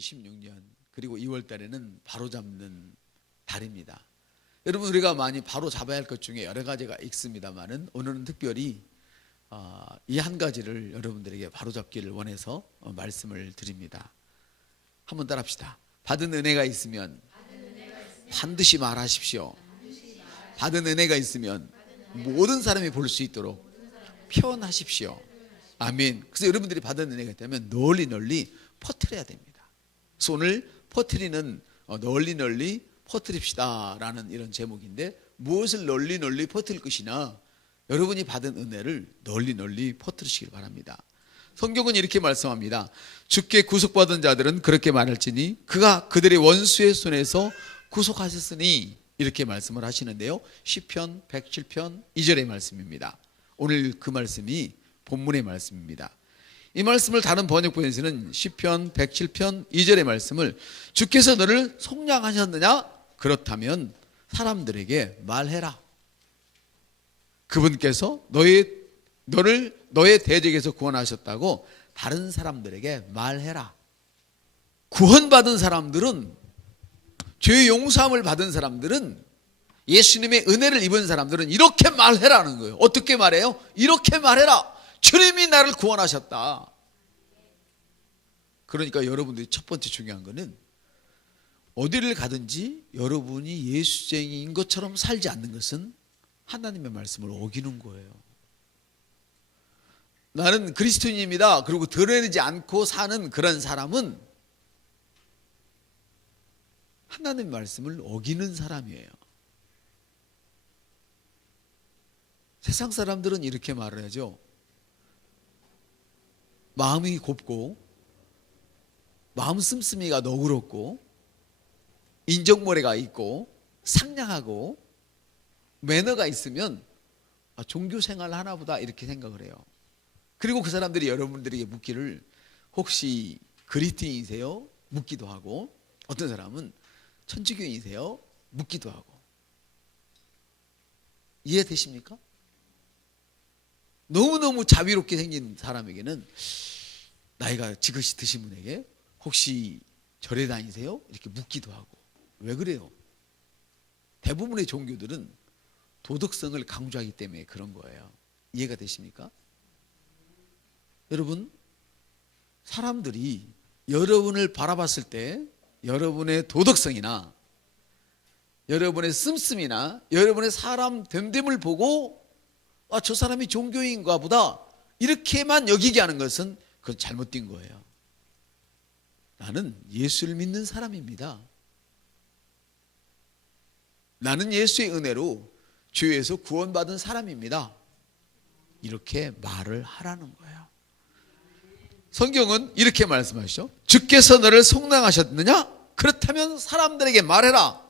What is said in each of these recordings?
16년 그리고 2월 달에는 바로 잡는 달입니다. 여러분 우리가 많이 바로 잡아야 할 것 중에 여러 가지가 있습니다만은 오늘은 특별히 어, 이한 가지를 여러분들에게 바로 잡기를 원해서 어, 말씀을 드립니다. 한번 따라합시다. 받은 은혜가 있으면 반드시 말하십시오. 받은 은혜가 있으면 모든 사람이 볼 수 있도록 표현하십시오. 아멘. 그래서 여러분들이 받은 은혜가 있다면 널리 널리 퍼뜨려야 됩니다. 오늘 퍼뜨리는 어, 널리 널리 퍼뜨립시다라는 이런 제목인데 무엇을 널리 널리 퍼뜨릴 것이나 여러분이 받은 은혜를 널리 널리 퍼뜨리시길 바랍니다. 성경은 이렇게 말씀합니다. 주께 구속받은 자들은 그렇게 말할지니 그가 그들의 원수의 손에서 구속하셨으니 이렇게 말씀을 하시는데요. 시편 107편 2절의 말씀입니다. 오늘 그 말씀이 본문의 말씀입니다. 이 말씀을 다른 번역본에서는 시편 107편 2절의 말씀을 주께서 너를 속량하셨느냐? 그렇다면 사람들에게 말해라. 그분께서 너의 너를 너의 대적에서 구원하셨다고 다른 사람들에게 말해라. 구원받은 사람들은 죄 용서함을 받은 사람들은 예수님의 은혜를 입은 사람들은 이렇게 말해라는 거예요. 어떻게 말해요? 이렇게 말해라. 주님이 나를 구원하셨다. 그러니까 여러분들이 첫 번째 중요한 거는 어디를 가든지 여러분이 예수쟁이인 것처럼 살지 않는 것은 하나님의 말씀을 어기는 거예요. 나는 그리스도인입니다. 그리고 드러내지 않고 사는 그런 사람은 하나님의 말씀을 어기는 사람이에요. 세상 사람들은 이렇게 말을 하죠. 마음이 곱고 마음 씀씀이가 너그럽고 인정모래가 있고 상냥하고 매너가 있으면 아, 종교 생활 하나 보다 이렇게 생각을 해요. 그리고 그 사람들이 여러분들에게 묻기를 혹시 그리스도인이세요? 묻기도 하고 어떤 사람은 천주교인이세요? 묻기도 하고 이해되십니까? 너무너무 자비롭게 생긴 사람에게는 나이가 지긋이 드신 분에게 혹시 절에 다니세요? 이렇게 묻기도 하고 왜 그래요? 대부분의 종교들은 도덕성을 강조하기 때문에 그런 거예요. 이해가 되십니까? 여러분, 사람들이 여러분을 바라봤을 때 여러분의 도덕성이나 여러분의 씀씀이나 여러분의 사람 됨됨을 보고 아, 저 사람이 종교인가 보다 이렇게만 여기게 하는 것은 그건 잘못된 거예요. 나는 예수를 믿는 사람입니다. 나는 예수의 은혜로 죄에서 구원받은 사람입니다. 이렇게 말을 하라는 거예요. 성경은 이렇게 말씀하시죠. 주께서 너를 속량하셨느냐? 그렇다면 사람들에게 말해라.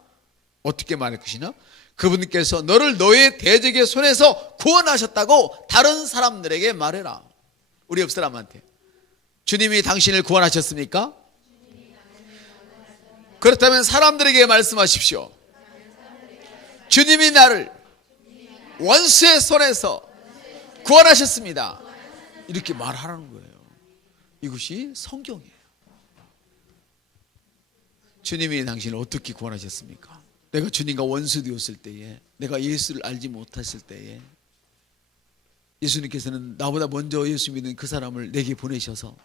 어떻게 말할 것이냐? 그분께서 너를 너의 대적의 손에서 구원하셨다고 다른 사람들에게 말해라. 우리 옆 사람한테. 주님이 당신을 구원하셨습니까? 그렇다면 사람들에게 말씀하십시오. 주님이 나를 원수의 손에서 구원하셨습니다. 이렇게 말하라는 거예요. 이것이 성경이에요. 주님이 당신을 어떻게 구원하셨습니까? 내가 주님과 원수 되었을 때에, 내가 예수를 알지 못했을 때에, 예수님께서는 나보다 먼저 예수 믿는 그 사람을 내게 보내셔서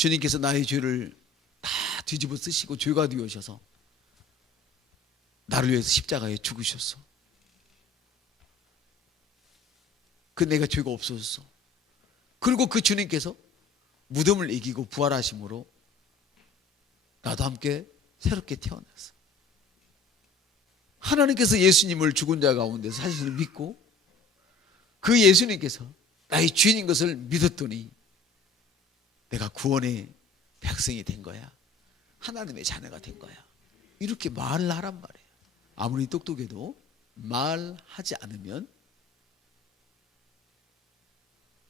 주님께서 나의 죄를 다 뒤집어 쓰시고 죄가 되어셔서 나를 위해서 십자가에 죽으셨어. 그 내가 죄가 없어졌어. 그리고 그 주님께서 무덤을 이기고 부활하심으로 나도 함께 새롭게 태어났어. 하나님께서 예수님을 죽은 자 가운데서 사실을 믿고 그 예수님께서 나의 주인인 것을 믿었더니 내가 구원의 백성이 된 거야. 하나님의 자녀가 된 거야. 이렇게 말을 하란 말이에요. 아무리 똑똑해도 말하지 않으면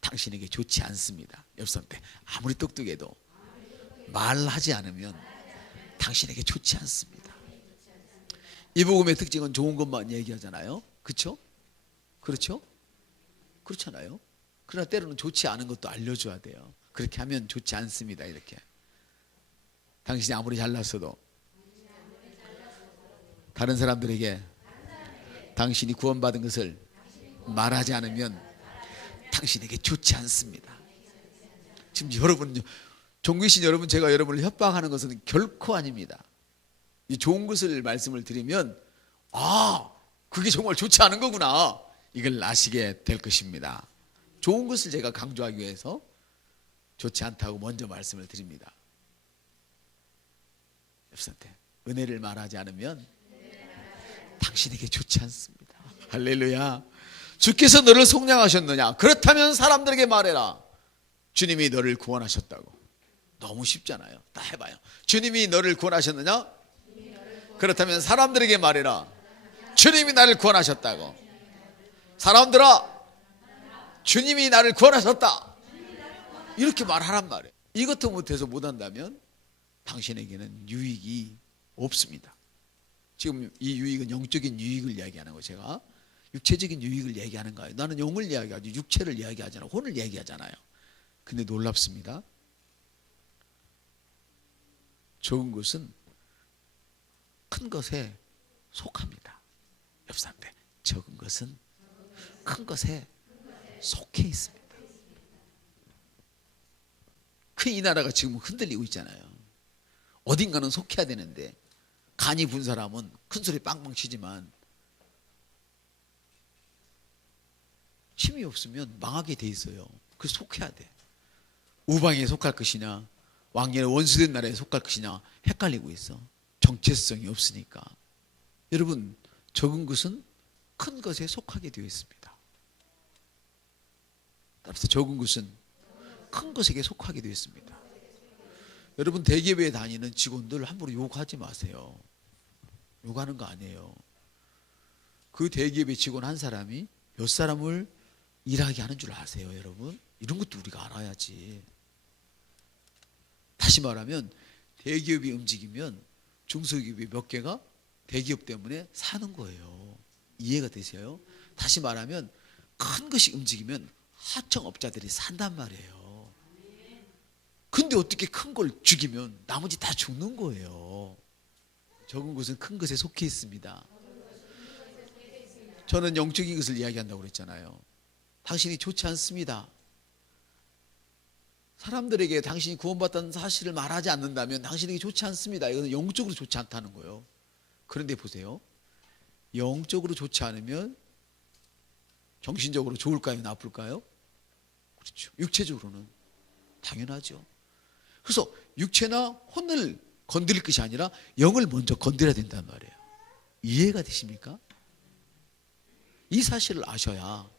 당신에게 좋지 않습니다. 옆선때 아무리 똑똑해도 말하지 않으면 당신에게 좋지 않습니다. 이 복음의 특징은 좋은 것만 얘기하잖아요. 그렇죠? 그렇죠? 그렇잖아요. 그러나 때로는 좋지 않은 것도 알려줘야 돼요. 그렇게 하면 좋지 않습니다. 이렇게 당신이 아무리 잘났어도 다른 사람들에게 당신이 구원받은 것을 말하지 않으면 당신에게 좋지 않습니다. 지금 여러분 종교신 여러분 제가 여러분을 협박하는 것은 결코 아닙니다. 이 좋은 것을 말씀을 드리면 아 그게 정말 좋지 않은 거구나 이걸 아시게 될 것입니다. 좋은 것을 제가 강조하기 위해서 좋지 않다고 먼저 말씀을 드립니다. 옆선테 은혜를 말하지 않으면 당신에게 좋지 않습니다. 할렐루야. 주께서 너를 속량하셨느냐? 그렇다면 사람들에게 말해라. 주님이 너를 구원하셨다고. 너무 쉽잖아요. 다 해봐요. 주님이 너를 구원하셨느냐? 그렇다면 사람들에게 말해라. 주님이 나를 구원하셨다고. 사람들아, 주님이 나를 구원하셨다. 이렇게 말하란 말이에요. 이것도 못해서 못한다면 당신에게는 유익이 없습니다. 지금 이 유익은 영적인 유익을 이야기하는 거 제가 육체적인 유익을 얘기하는 거예요. 나는 영을 이야기하지 육체를 이야기하잖아. 혼을 이야기하잖아요. 근데 놀랍습니다. 좋은 것은 큰 것에 속합니다. 옆 사람들 적은 것은 큰 것에 속해 있습니다. 그 이 나라가 지금 흔들리고 있잖아요. 어딘가는 속해야 되는데 간이 분 사람은 큰 소리 빵빵 치지만 힘이 없으면 망하게 돼 있어요. 그 속해야 돼. 우방에 속할 것이냐, 왕년의 원수된 나라에 속할 것이냐 헷갈리고 있어. 정체성이 없으니까. 여러분 적은 것은 큰 것에 속하게 되어 있습니다. 따라서 적은 것은 큰 것에게 속하게 되어 있습니다. 여러분 대기업에 다니는 직원들 함부로 욕하지 마세요. 욕하는 거 아니에요. 그 대기업의 직원 한 사람이 몇 사람을 일하게 하는 줄 아세요, 여러분? 이런 것도 우리가 알아야지. 다시 말하면 대기업이 움직이면 중소기업이 몇 개가 대기업 때문에 사는 거예요. 이해가 되세요? 다시 말하면 큰 것이 움직이면 하청업자들이 산단 말이에요. 근데 어떻게 큰 걸 죽이면 나머지 다 죽는 거예요. 적은 것은 큰 것에 속해 있습니다. 저는 영적인 것을 이야기한다고 그랬잖아요. 당신이 좋지 않습니다. 사람들에게 당신이 구원받다는 사실을 말하지 않는다면 당신에게 좋지 않습니다. 이것은 영적으로 좋지 않다는 거예요. 그런데 보세요. 영적으로 좋지 않으면 정신적으로 좋을까요? 나쁠까요? 그렇죠. 육체적으로는 당연하죠. 그래서 육체나 혼을 건드릴 것이 아니라 영을 먼저 건드려야 된단 말이에요. 이해가 되십니까? 이 사실을 아셔야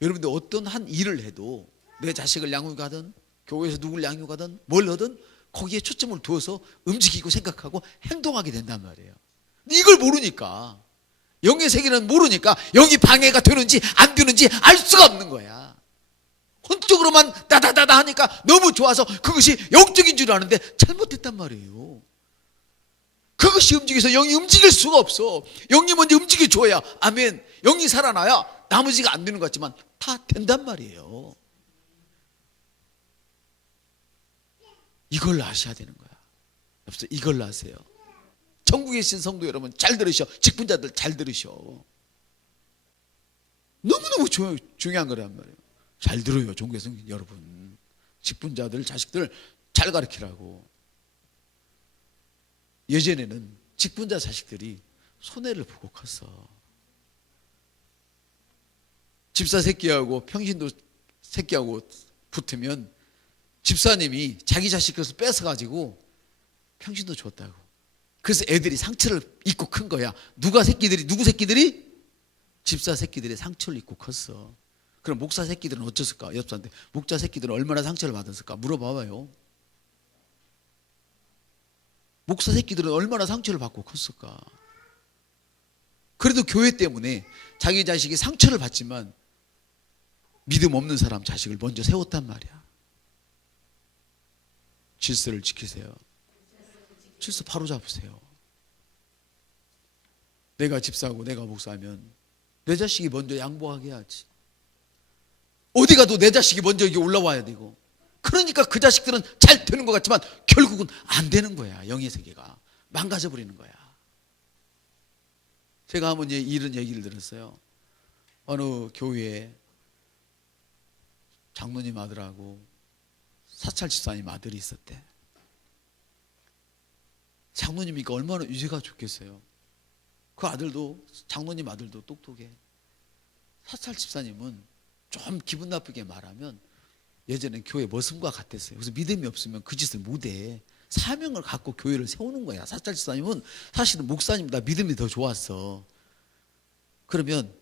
여러분들 어떤 한 일을 해도 내 자식을 양육하든 교회에서 누굴 양육하든 뭘 하든 거기에 초점을 두어서 움직이고 생각하고 행동하게 된단 말이에요. 이걸 모르니까 영의 세계는 모르니까 영이 방해가 되는지 안 되는지 알 수가 없는 거야. 혼적으로만 따다다다 하니까 너무 좋아서 그것이 영적인 줄 아는데 잘못됐단 말이에요. 그것이 움직여서 영이 움직일 수가 없어. 영이 먼저 움직여줘야 아멘. 영이 살아나야 나머지가 안 되는 것 같지만 다 된단 말이에요. 이걸 아셔야 되는 거야. 여러분 이걸 아세요. 천국에 계신 성도 여러분 잘 들으셔. 직분자들 잘 들으셔. 너무너무 중, 중요한 거란 말이에요. 잘 들어요. 종교의 성도 여러분. 직분자들 자식들 잘 가르치라고. 예전에는 직분자 자식들이 손해를 보고 컸어. 집사 새끼하고 평신도 새끼하고 붙으면 집사님이 자기 자식 것을 뺏어가지고 평신도 줬다고. 그래서 애들이 상처를 입고 큰 거야. 누가 새끼들이 누구 새끼들이 집사 새끼들이 상처를 입고 컸어. 그럼 목사 새끼들은 어쩌을까? 옆사한테 목자 새끼들은 얼마나 상처를 받았을까? 물어봐봐요. 목사 새끼들은 얼마나 상처를 받고 컸을까? 그래도 교회 때문에 자기 자식이 상처를 받지만 믿음 없는 사람 자식을 먼저 세웠단 말이야. 질서를 지키세요. 질서 바로 잡으세요. 내가 집사고 내가 목사면 내 자식이 먼저 양보하게 해야지. 어디 가도 내 자식이 먼저 여기 올라와야 되고 그러니까 그 자식들은 잘 되는 것 같지만 결국은 안 되는 거야. 영의 세계가 망가져 버리는 거야. 제가 한번 예- 이런 얘기를 들었어요. 어느 교회에 장로님 아들하고 사찰 집사님 아들이 있었대. 장로님이니까 얼마나 유지가 좋겠어요. 그 아들도 장로님 아들도 똑똑해. 사찰 집사님은 좀 기분 나쁘게 말하면 예전에 교회 머슴과 같았어요. 그래서 믿음이 없으면 그 짓을 못해. 사명을 갖고 교회를 세우는 거야. 사찰 집사님은 사실은 목사님보다 믿음이 더 좋았어. 그러면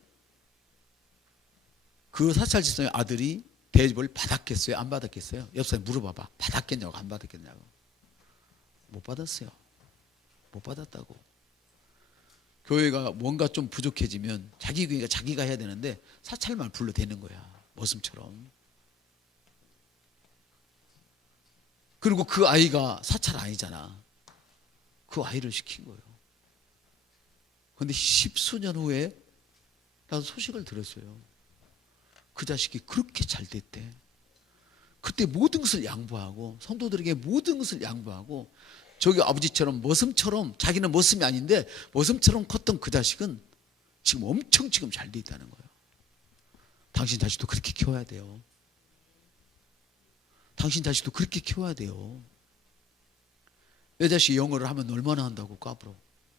그 사찰 집사님 아들이 대접을 받았겠어요? 안 받았겠어요? 옆사람 물어봐봐. 받았겠냐고 안 받았겠냐고. 못 받았어요. 못 받았다고. 교회가 뭔가 좀 부족해지면 자기 교회가 자기가 해야 되는데 사찰만 불러대는 거야. 머슴처럼. 그리고 그 아이가 사찰 아니잖아. 그 아이를 시킨 거예요. 근데 십수년 후에 나도 소식을 들었어요. 그 자식이 그렇게 잘 됐대. 그때 모든 것을 양보하고 성도들에게 모든 것을 양보하고 저기 아버지처럼 머슴처럼 자기는 머슴이 아닌데 머슴처럼 컸던 그 자식은 지금 엄청 지금 잘 돼 있다는 거예요. 당신 자식도 그렇게 키워야 돼요. 당신 자식도 그렇게 키워야 돼요. 내 자식이 영어를 하면 얼마나 한다고 까불어.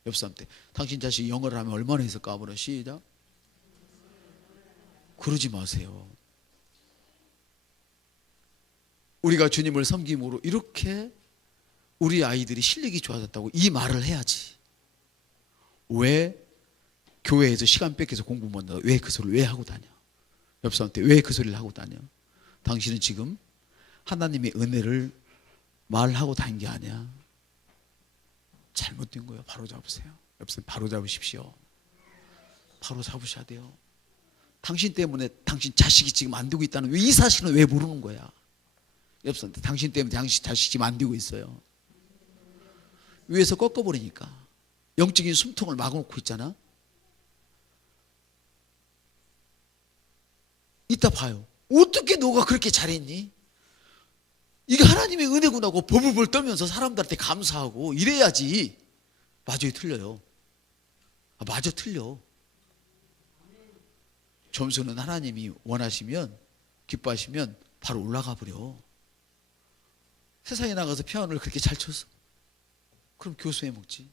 옆 사람한테 당신 자식이 영어를 하면 얼마나 해서 까불어. 시작. 그러지 마세요. 우리가 주님을 섬김으로 이렇게 우리 아이들이 실력이 좋아졌다고 이 말을 해야지. 왜 교회에서 시간 뺏겨서 공부 못 한다? 왜그 소리를 왜 하고 다녀? 옆 사람한테 왜 그 소리를 하고 다녀? 당신은 지금 하나님의 은혜를 말하고 다닌 게 아니야. 잘못된 거예요. 바로 잡으세요. 옆 사람 바로 잡으십시오. 바로 잡으셔야 돼요. 당신 때문에 당신 자식이 지금 안 되고 있다는 왜이 사실은 왜 모르는 거야? 옆 사람한테 당신 때문에 당신 자식이 지금 안 되고 있어요. 위에서 꺾어버리니까 영적인 숨통을 막아놓고 있잖아. 이따 봐요. 어떻게 너가 그렇게 잘했니? 이게 하나님의 은혜구나 하고 버블벌 떨면서 사람들한테 감사하고 이래야지. 맞아요, 틀려요. 아, 맞아, 틀려. 점수는 하나님이 원하시면, 기뻐하시면 바로 올라가 버려. 세상에 나가서 피아노를 그렇게 잘 쳤어. 그럼 교수해 먹지.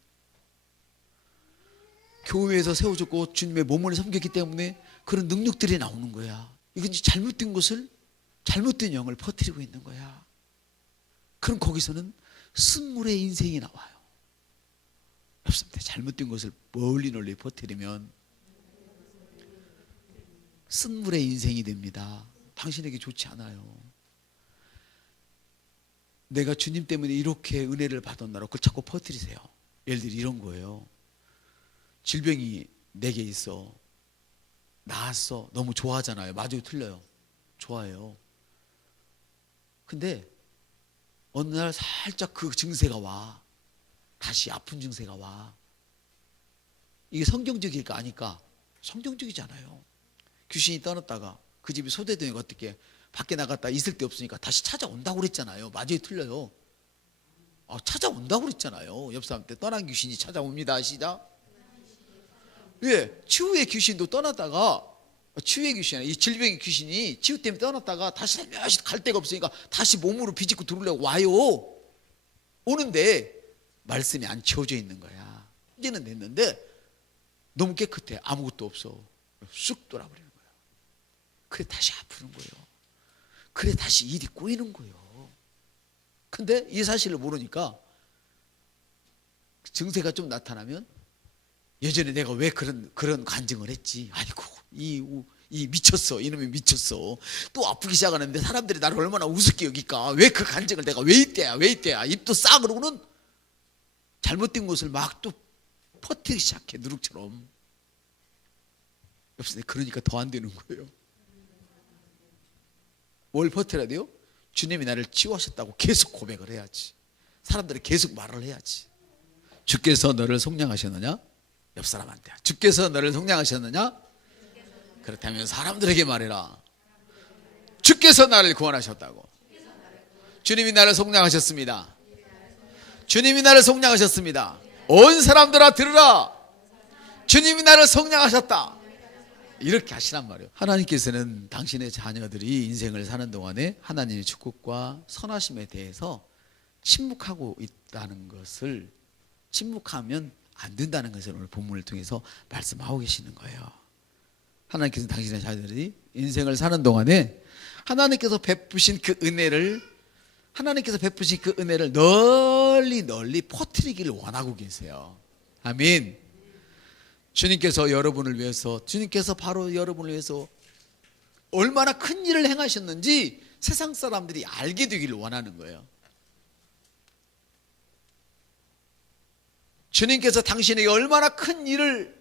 교회에서 세워졌고 주님의 몸을 섬겼기 때문에 그런 능력들이 나오는 거야. 이건 잘못된 것을 잘못된 영을 퍼뜨리고 있는 거야. 그럼 거기서는 쓴물의 인생이 나와요. 없습니다. 잘못된 것을 멀리 널리 퍼뜨리면 쓴물의 인생이 됩니다. 당신에게 좋지 않아요. 내가 주님 때문에 이렇게 은혜를 받았나로 그걸 자꾸 퍼뜨리세요. 예를 들어 이런 거예요. 질병이 내게 있어. 나았어. 너무 좋아하잖아요. 맞아요. 틀려요. 좋아해요. 근데 어느 날 살짝 그 증세가 와. 다시 아픈 증세가 와. 이게 성경적일까 아니까 성경적이잖아요. 귀신이 떠났다가 그 집이 소대동이 어떻게 밖에 나갔다 있을 데 없으니까 다시 찾아온다고 그랬잖아요. 맞아요, 틀려요. 아, 찾아온다고 그랬잖아요. 옆 사람한테 떠난 귀신이 찾아옵니다. 시작. 예, 치유의 귀신도 떠났다가 치유의 귀신, 이 질병의 귀신이 치유 때문에 떠났다가 다시 살며시 갈 데가 없으니까 다시 몸으로 비집고 들어오려고 와요. 오는데 말씀이 안 채워져 있는 거야. 이제는 됐는데 너무 깨끗해. 아무것도 없어. 쑥 돌아버리는 거야. 그래 다시 아프는 거예요. 그래 다시 일이 꼬이는 거예요. 근데 이 사실을 모르니까 증세가 좀 나타나면 예전에 내가 왜 그런 그런 간증을 했지? 아이고 이, 우- 이 미쳤어. 이놈이 미쳤어. 또 아프기 시작하는데 사람들이 나를 얼마나 우습게 여길까? 왜 그 간증을 내가 왜 이때야 왜 이때야? 입도 싸 그러고는 잘못된 것을 막 또 퍼뜨리기 시작해 누룩처럼. 옆에 그러니까 더 안 되는 거예요 뭘 퍼뜨려야 돼요? 주님이 나를 치유하셨다고 계속 고백을 해야지 사람들이 계속 말을 해야지 주께서 너를 속량하셨느냐? 옆 사람한테 주께서 너를 속량하셨느냐? 그렇다면 사람들에게 말해라 주께서 나를 구원하셨다고 주님이 나를 속량하셨습니다. 주님이 나를 속량하셨습니다. 온 사람들아 들으라. 주님이 나를 속량하셨다. 이렇게 하시란 말이에요. 하나님께서는 당신의 자녀들이 인생을 사는 동안에 하나님의 축복과 선하심에 대해서 침묵하고 있다는 것을 침묵하면 안 된다는 것을 오늘 본문을 통해서 말씀하고 계시는 거예요. 하나님께서 당신의 자녀들이 인생을 사는 동안에 하나님께서 베푸신 그 은혜를 하나님께서 베푸신 그 은혜를 널리 널리 퍼뜨리기를 원하고 계세요. 아멘. 주님께서 여러분을 위해서 주님께서 바로 여러분을 위해서 얼마나 큰 일을 행하셨는지 세상 사람들이 알게 되기를 원하는 거예요. 주님께서 당신에게 얼마나 큰 일을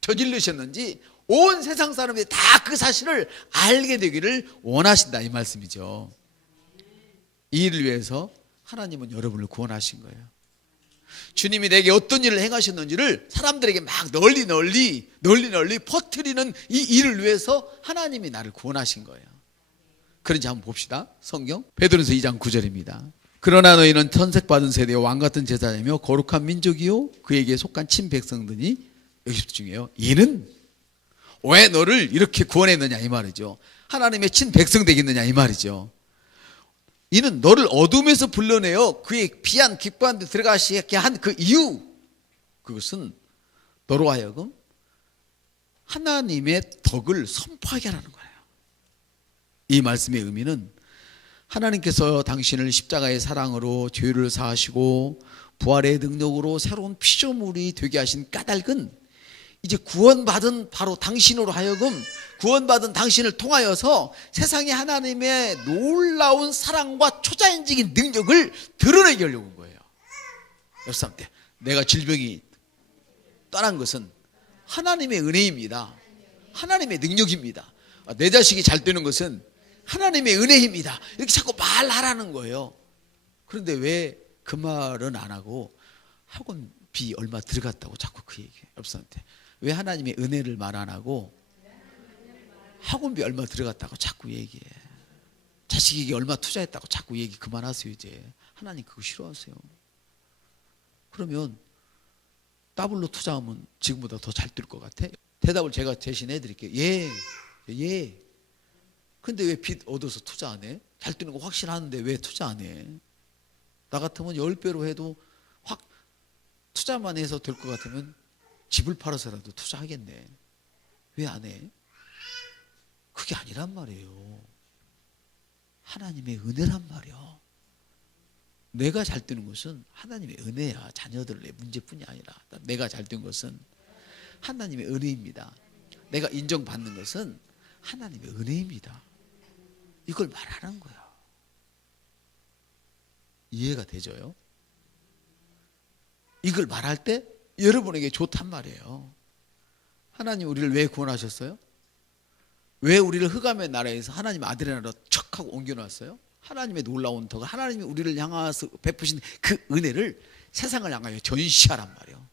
저질르셨는지 온 세상 사람들이 다 그 사실을 알게 되기를 원하신다 이 말씀이죠. 이 일을 위해서 하나님은 여러분을 구원하신 거예요. 주님이 내게 어떤 일을 행하셨는지를 사람들에게 막 널리 널리 널리 널리 퍼뜨리는 이 일을 위해서 하나님이 나를 구원하신 거예요. 그런지 한번 봅시다. 성경 베드로서 2장 9절입니다. 그러나 너희는 천색받은 세대와 왕 같은 제자이며 거룩한 민족이요 그에게 속한 친 백성들이 여기 중에요. 이는 왜 너를 이렇게 구원했느냐 이 말이죠. 하나님의 친 백성 되겠느냐 이 말이죠. 이는 너를 어둠에서 불러내어 그의 비한 기뻐한 데 들어가시게 한 그 이유 그것은 너로 하여금 하나님의 덕을 선포하게 하라는 거예요. 이 말씀의 의미는 하나님께서 당신을 십자가의 사랑으로 죄를 사하시고 부활의 능력으로 새로운 피조물이 되게 하신 까닭은 이제 구원받은 바로 당신으로 하여금 구원받은 당신을 통하여서 세상에 하나님의 놀라운 사랑과 초자연적인 능력을 드러내게 하려고 한 거예요. 옆 사람 때 내가 질병이 떠난 것은 하나님의 은혜입니다. 하나님의 능력입니다. 내 자식이 잘 되는 것은 하나님의 은혜입니다. 이렇게 자꾸 말하라는 거예요. 그런데 왜 그 말은 안 하고 학원 비 얼마 들어갔다고 자꾸 그 얘기해요. 옆 사람한테. 왜 하나님의 은혜를 말 안 하고 학원비 얼마 들어갔다고 자꾸 얘기해. 자식에게 얼마 투자했다고 자꾸 얘기 그만하세요 이제. 하나님 그거 싫어하세요. 그러면 더블로 투자하면 지금보다 더 잘 될 것 같아? 대답을 제가 대신해 드릴게요. 예. 예. 근데 왜 빚 얻어서 투자 안 해? 잘 뜨는 거 확실하는데 왜 투자 안 해? 나 같으면 10배로 해도 확 투자만 해서 될 것 같으면 집을 팔아서라도 투자하겠네. 왜 안 해? 그게 아니란 말이에요. 하나님의 은혜란 말이야. 내가 잘 되는 것은 하나님의 은혜야. 자녀들의 문제뿐이 아니라 내가 잘 된 것은 하나님의 은혜입니다. 내가 인정받는 것은 하나님의 은혜입니다. 이걸 말하는 거야. 이해가 되죠요? 이걸 말할 때 여러분에게 좋단 말이에요. 하나님 우리를 왜 구원하셨어요? 왜 우리를 흑암의 나라에서 하나님 아들의 나라로 척 하고 옮겨놨어요? 하나님의 놀라운 덕을 하나님이 우리를 향하서 베푸신 그 은혜를 세상을 향하여 전시하란 말이에요.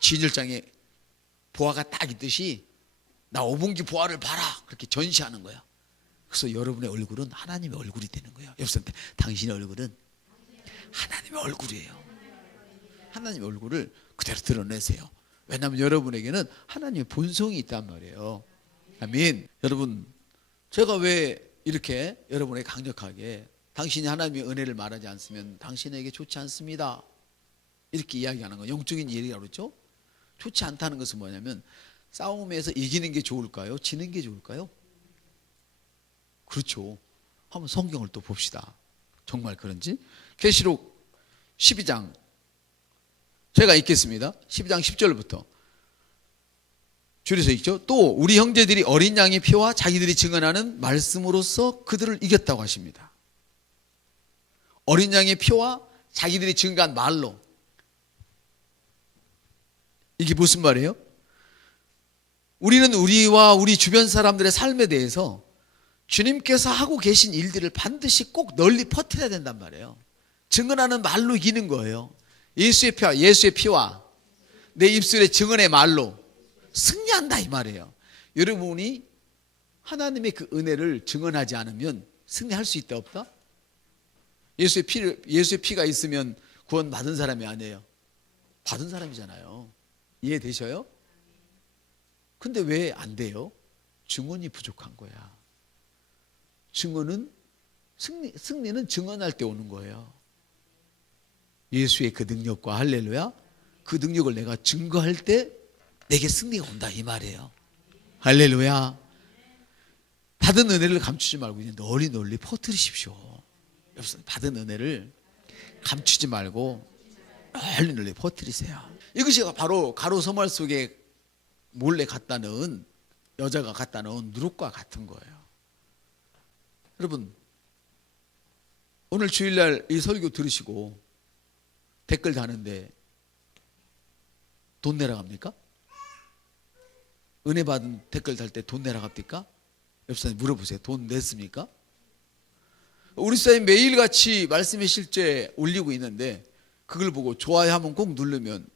진열장에 보화가 딱 있듯이 나 오봉기 보화를 봐라 그렇게 전시하는 거야. 그래서 여러분의 얼굴은 하나님의 얼굴이 되는 거예요. 옆사람한테 당신의 얼굴은 하나님의 얼굴이에요. 하나님의 얼굴을 그대로 드러내세요. 왜냐하면 여러분에게는 하나님의 본성이 있단 말이에요. 아멘. 여러분, 제가 왜 이렇게 여러분에게 강력하게 당신이 하나님의 은혜를 말하지 않으면 당신에게 좋지 않습니다. 이렇게 이야기하는 거 영적인 일이라고 그러죠. 좋지 않다는 것은 뭐냐면 싸움에서 이기는 게 좋을까요? 지는 게 좋을까요? 그렇죠. 한번 성경을 또 봅시다. 정말 그런지. 계시록 12장 제가 읽겠습니다. 12장 10절부터 줄여서 읽죠. 또 우리 형제들이 어린 양의 피와 자기들이 증언하는 말씀으로서 그들을 이겼다고 하십니다. 어린 양의 피와 자기들이 증거한 말로 이게 무슨 말이에요? 우리는 우리와 우리 주변 사람들의 삶에 대해서 주님께서 하고 계신 일들을 반드시 꼭 널리 퍼뜨려야 된단 말이에요. 증언하는 말로 이기는 거예요. 예수의 피와 예수의 피와 내 입술의 증언의 말로 승리한다 이 말이에요. 여러분이 하나님의 그 은혜를 증언하지 않으면 승리할 수 있다 없다? 예수의 피 예수의 피가 있으면 구원 받은 사람이 아니에요. 받은 사람이잖아요. 이해되셔요? 근데 왜 안 돼요? 증언이 부족한 거야. 증언은 승리, 승리는 증언할 때 오는 거예요. 예수의 그 능력과 할렐루야 그 능력을 내가 증거할 때 내게 승리가 온다 이 말이에요. 할렐루야. 받은 은혜를 감추지 말고 그냥 널리 널리 퍼뜨리십시오. 여러분 받은 은혜를 감추지 말고 널리 널리 퍼뜨리세요. 이것이 바로 가로 서말 속에 몰래 갖다 넣은 여자가 갖다 넣은 누룩과 같은 거예요. 여러분 오늘 주일날 이 설교 들으시고 댓글 다는데 돈 내라 갑니까? 은혜 받은 댓글 달 때 돈 내라 갑니까? 옆사님 물어보세요. 돈 냈습니까? 우리 사님 매일같이 말씀의 실제 올리고 있는데 그걸 보고 좋아요 하면 꼭 누르면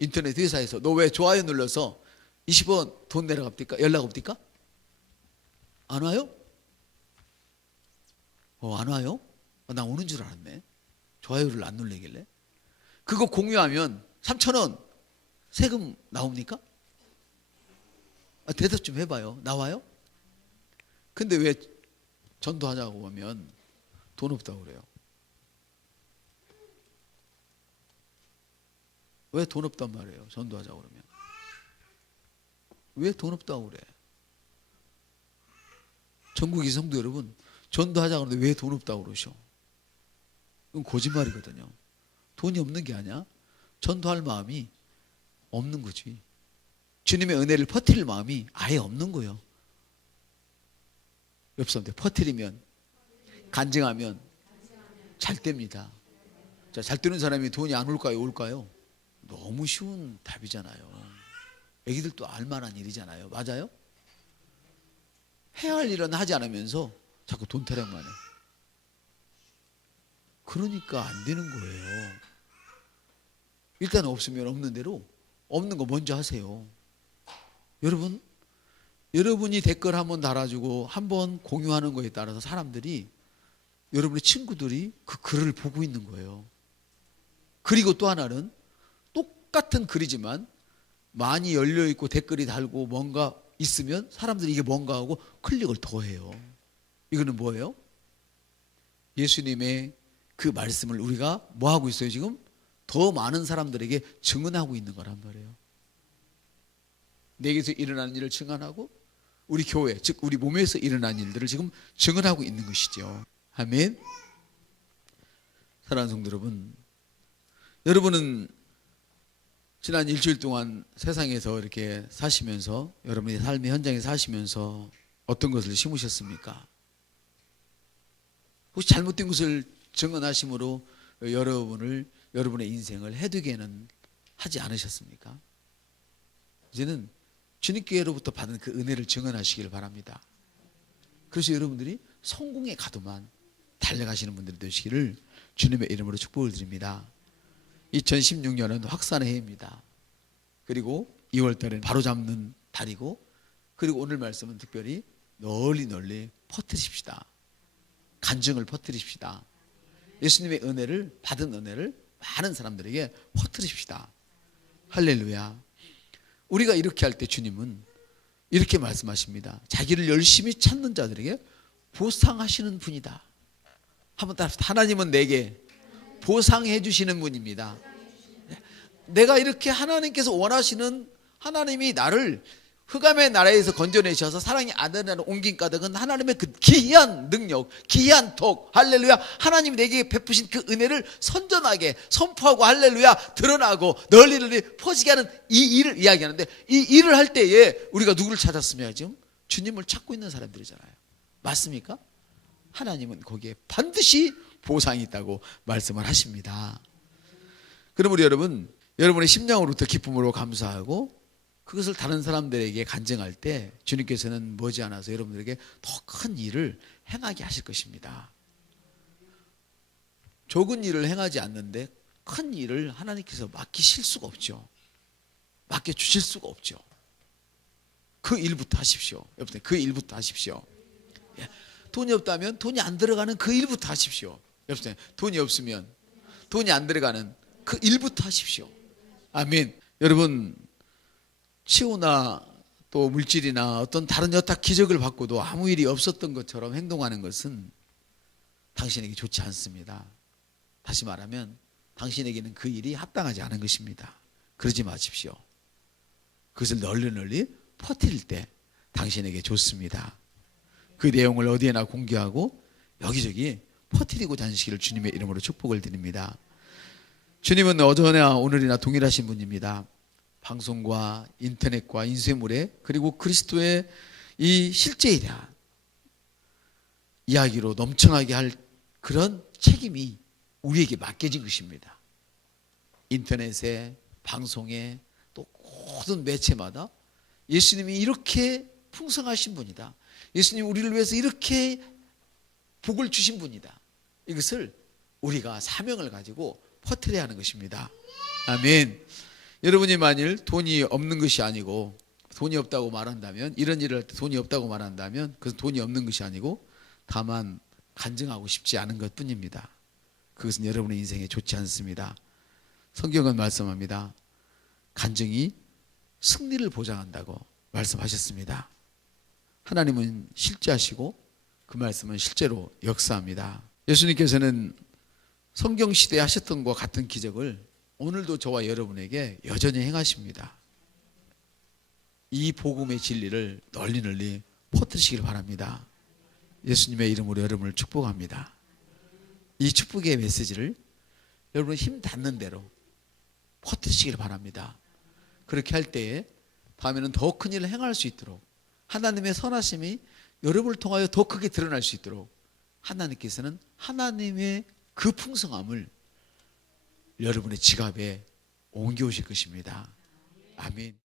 인터넷 회사에서 너 왜 좋아요 눌러서 20원 돈 내라 갑니까? 연락 없니까? 안 와요? 어, 안 와요? 어, 나 오는 줄 알았네. 좋아요를 안 눌리길래. 그거 공유하면 3,000원 세금 나옵니까? 아, 대답 좀 해봐요. 나와요? 근데 왜 전도하자고 하면 돈 없다고 그래요? 왜 돈 없단 말이에요? 전도하자고 그러면. 왜 돈 없다고 그래? 전국의 성도 여러분, 전도하자고 그러는데 왜 돈 없다고 그러셔? 이건 거짓말이거든요. 돈이 없는 게 아니야. 전도할 마음이 없는 거지. 주님의 은혜를 퍼뜨릴 마음이 아예 없는 거예요. 옆 사람한테 퍼뜨리면 간증하면 잘 됩니다. 자, 잘 되는 사람이 돈이 안 올까요? 올까요? 너무 쉬운 답이잖아요. 애기들도 알만한 일이잖아요. 맞아요? 해야 할 일은 하지 않으면서 자꾸 돈 타령만 해. 그러니까 안 되는 거예요. 일단 없으면 없는 대로 없는 거 먼저 하세요. 여러분, 여러분이 댓글 한번 달아주고 한번 공유하는 거에 따라서 사람들이 여러분의 친구들이 그 글을 보고 있는 거예요. 그리고 또 하나는 똑같은 글이지만 많이 열려 있고 댓글이 달고 뭔가 있으면 사람들이 이게 뭔가 하고 클릭을 더 해요. 이거는 뭐예요? 예수님의 그 말씀을 우리가 뭐 하고 있어요, 지금? 더 많은 사람들에게 증언하고 있는 거란 말이에요. 내게서 일어나는 일을 증언하고 우리 교회, 즉 우리 몸에서 일어난 일들을 지금 증언하고 있는 것이죠. 아멘. 사랑하는 성도 여러분, 여러분은 지난 일주일 동안 세상에서 이렇게 사시면서 여러분의 삶의 현장에 사시면서 어떤 것을 심으셨습니까? 혹시 잘못된 것을 증언하심으로 여러분을 여러분의 인생을 해두게는 하지 않으셨습니까? 이제는 주님께로부터 받은 그 은혜를 증언하시길 바랍니다. 그래서 여러분들이 성공에 가도만 달려가시는 분들이 되시기를 주님의 이름으로 축복을 드립니다. 2016년은 확산의 해입니다. 그리고 2월 달에는 바로 잡는 달이고 그리고 오늘 말씀은 특별히 널리 널리 퍼뜨리십시다. 간증을 퍼뜨리십시다. 예수님의 은혜를 받은 은혜를 많은 사람들에게 퍼뜨리십시다. 할렐루야. 우리가 이렇게 할 때 주님은 이렇게 말씀하십니다. 자기를 열심히 찾는 자들에게 보상하시는 분이다. 한번 따라 하나님은 내게 보상해 주시는 분입니다. 내가 이렇게 하나님께서 원하시는 하나님이 나를 흑암의 나라에서 건져내셔서 사랑의 아들나라 옮긴 까닭은 하나님의 그 기이한 능력, 기이한 덕, 할렐루야. 하나님이 내게 베푸신 그 은혜를 선전하게 선포하고 할렐루야 드러나고 널리 널리 퍼지게 하는 이 일을 이야기하는데 이 일을 할 때에 우리가 누구를 찾았으면 지금 주님을 찾고 있는 사람들이잖아요. 맞습니까? 하나님은 거기에 반드시 보상이 있다고 말씀을 하십니다. 그럼 우리 여러분, 여러분의 심령으로부터 기쁨으로 감사하고 그것을 다른 사람들에게 간증할 때 주님께서는 머지않아서 여러분들에게 더 큰 일을 행하게 하실 것입니다. 적은 일을 행하지 않는데 큰 일을 하나님께서 맡기실 수가 없죠. 맡겨 주실 수가 없죠. 그 일부터 하십시오. 여러분 그 일부터 하십시오. 예. 돈이 없다면 돈이 안 들어가는 그 일부터 하십시오. 여러분 돈이 없으면 돈이 안 들어가는 그 일부터 하십시오. 아멘. 여러분 치유나 또 물질이나 어떤 다른 여타 기적을 받고도 아무 일이 없었던 것처럼 행동하는 것은 당신에게 좋지 않습니다. 다시 말하면 당신에게는 그 일이 합당하지 않은 것입니다. 그러지 마십시오. 그것을 널리 널리 퍼뜨릴 때 당신에게 좋습니다. 그 내용을 어디에나 공개하고 여기저기 퍼뜨리고 다니시기를 주님의 이름으로 축복을 드립니다. 주님은 어제나 오늘이나 동일하신 분입니다. 방송과 인터넷과 인쇄물에 그리고 그리스도의 이 실제이라 이야기로 넘쳐나게 할 그런 책임이 우리에게 맡겨진 것입니다. 인터넷에 방송에 또 모든 매체마다 예수님이 이렇게 풍성하신 분이다. 예수님 우리를 위해서 이렇게 복을 주신 분이다. 이것을 우리가 사명을 가지고 퍼뜨려야 하는 것입니다. 아멘. 여러분이 만일 돈이 없는 것이 아니고 돈이 없다고 말한다면 이런 일을 할 때 돈이 없다고 말한다면 그것은 돈이 없는 것이 아니고 다만 간증하고 싶지 않은 것 뿐입니다. 그것은 여러분의 인생에 좋지 않습니다. 성경은 말씀합니다. 간증이 승리를 보장한다고 말씀하셨습니다. 하나님은 실제하시고 그 말씀은 실제로 역사합니다. 예수님께서는 성경 시대에 하셨던 것과 같은 기적을 오늘도 저와 여러분에게 여전히 행하십니다. 이 복음의 진리를 널리 널리 퍼뜨리시길 바랍니다. 예수님의 이름으로 여러분을 축복합니다. 이 축복의 메시지를 여러분 힘 닿는 대로 퍼뜨리시길 바랍니다. 그렇게 할 때에 다음에는 더 큰 일을 행할 수 있도록 하나님의 선하심이 여러분을 통하여 더 크게 드러날 수 있도록 하나님께서는 하나님의 그 풍성함을 여러분의 지갑에 옮겨오실 것입니다. 아멘.